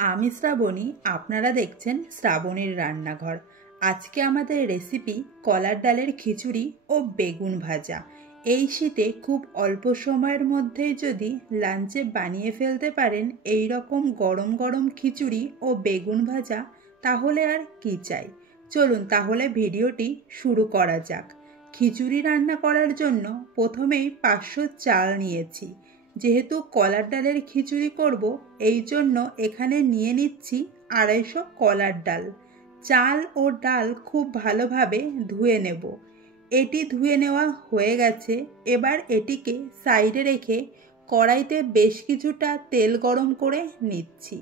আমি শ্রাবণী, আপনারা দেখছেন শ্রাবণীর রান্নাঘর। আজকে আমাদের রেসিপি কলার ডালের খিচুড়ি ও বেগুন ভাজা। এই শীতে খুব অল্প সময়ের মধ্যেই যদি লাঞ্চে বানিয়ে ফেলতে পারেন এই রকম গরম গরম খিচুড়ি ও বেগুন ভাজা, তাহলে আর কি চাই। চলুন তাহলে ভিডিওটি শুরু করা যাক। খিচুড়ি রান্না করার জন্য প্রথমেই 500 চাল নিয়েছি। যেহেতু কলার ডালের খিচুড়ি করব, এই জন্য এখানে নিয়ে নিচ্ছি 250 কলার ডাল। চাল ও ডাল খুব ভালোভাবে ধুয়ে নেব। এটি ধুয়ে নেওয়া হয়ে গেছে। এবার এটিকে সাইডে রেখে কড়াইতে বেশ কিছুটা তেল গরম করে নিচ্ছি।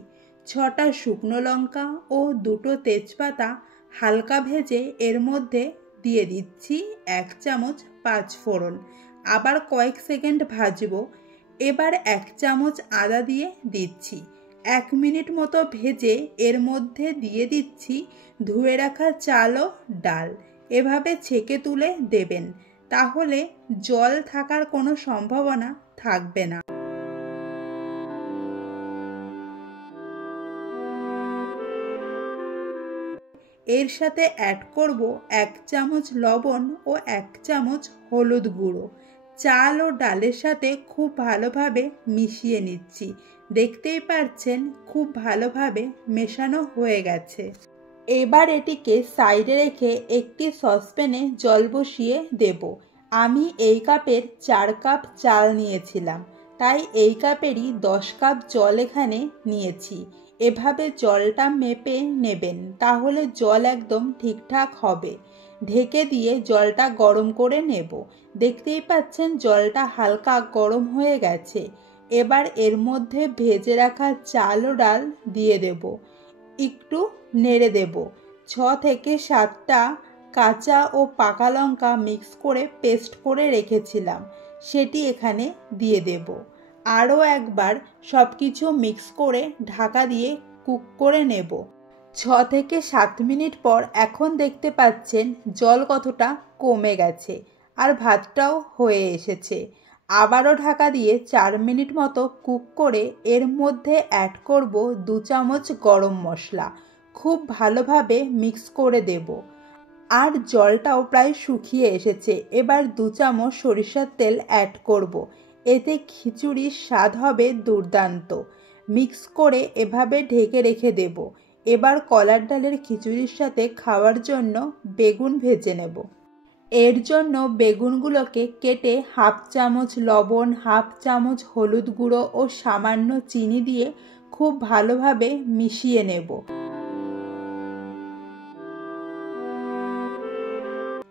6টা শুকনো লঙ্কা ও 2টো তেজপাতা হালকা ভেজে এর মধ্যে দিয়ে দিচ্ছি 1 চামচ 5 ফোড়ন। আবার কয়েক সেকেন্ড ভাজবো। এবার 1 চামচ আদা দিয়ে দিচ্ছি। 1 মিনিট মতো ভেজে এর মধ্যে দিয়ে দিচ্ছি ধুয়ে রাখা চাল ও ডাল। এভাবে ছেঁকে তুলে দেবেন, তাহলে জল থাকার কোনো সম্ভাবনা থাকবে না। এর সাথে অ্যাড করব 1 চামচ লবণ ও 1 চামচ হলুদ গুঁড়ো। চাল ও ডালের সাথে খুব ভালোভাবে মিশিয়ে নিচ্ছি। দেখতেই পাচ্ছেন খুব ভালোভাবে মেশানো হয়ে গেছে। এবার এটিকে সাইডে রেখে একটি সসপ্যানে জল বসিয়ে দেব। আমি এই কাপের 4 কাপ চাল নিয়েছিলাম, তাই এই কাপেরই 10 কাপ জল এখানে নিয়েছি। এভাবে জলটা মেপে নেবেন, তাহলে জল একদম ঠিকঠাক হবে। ঢেকে দিয়ে জলটা গরম করে নেব। দেখতেই পাচ্ছেন জলটা হালকা গরম হয়ে গেছে। এবার এর মধ্যে ভেজে রাখা চাল ও ডাল দিয়ে দেব। একটু নেড়ে দেব। 6 থেকে 7টা কাঁচা ও পাকা লঙ্কা মিক্স করে পেস্ট করে রেখেছিলাম, সেটি এখানে দিয়ে দেব। আরও একবার সব কিছু মিক্স করে ঢাকা দিয়ে কুক করে নেব। 6 থেকে 7 মিনিট পর এখন দেখতে পাচ্ছেন জল কতটা কমে গেছে আর ভাতটাও হয়ে এসেছে। আবারও ঢাকা দিয়ে 4 মিনিট মতো কুক করে এর মধ্যে অ্যাড করব 2 চামচ গরম মশলা। খুব ভালোভাবে মিক্স করে দেব। আর জলটাও প্রায় শুকিয়ে এসেছে। এবার 2 চামচ সরিষার তেল অ্যাড করব। এতে খিচুড়ির স্বাদ হবে দুর্দান্ত। মিক্স করে এভাবে ঢেকে রেখে দেব। এবার কলার ডালের খিচুড়ির সাথে খাওয়ার জন্য বেগুন ভেজে নেব। এর জন্য বেগুনগুলোকে কেটে 1/2 চামচ লবণ, 1/2 চামচ হলুদ গুঁড়ো ও সামান্য চিনি দিয়ে খুব ভালোভাবে মিশিয়ে নেব।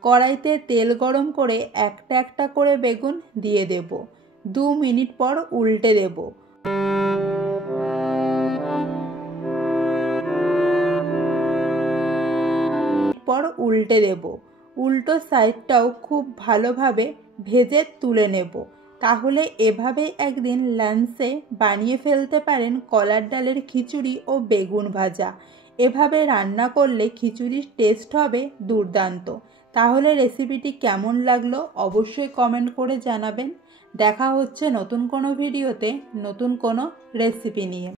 কড়াইতে তেল গরম করে একটা একটা করে বেগুন দিয়ে দেব। 2 মিনিট পর উল্টে দেব। উল্টো সাইডটাও খুব ভালোভাবে ভেজে তুলে নেব। তাহলে এভাবে একদিন লাঞ্চে বানিয়ে ফেলতে পারেন কলার ডালের খিচুড়ি ও বেগুন ভাজা। এভাবে রান্না করলে খিচুড়ির টেস্ট হবে দুর্দান্ত। তাহলে রেসিপিটি কেমন লাগলো অবশ্যই কমেন্ট করে জানাবেন। দেখা হচ্ছে নতুন কোনো ভিডিওতে নতুন কোনো রেসিপি নিয়ে।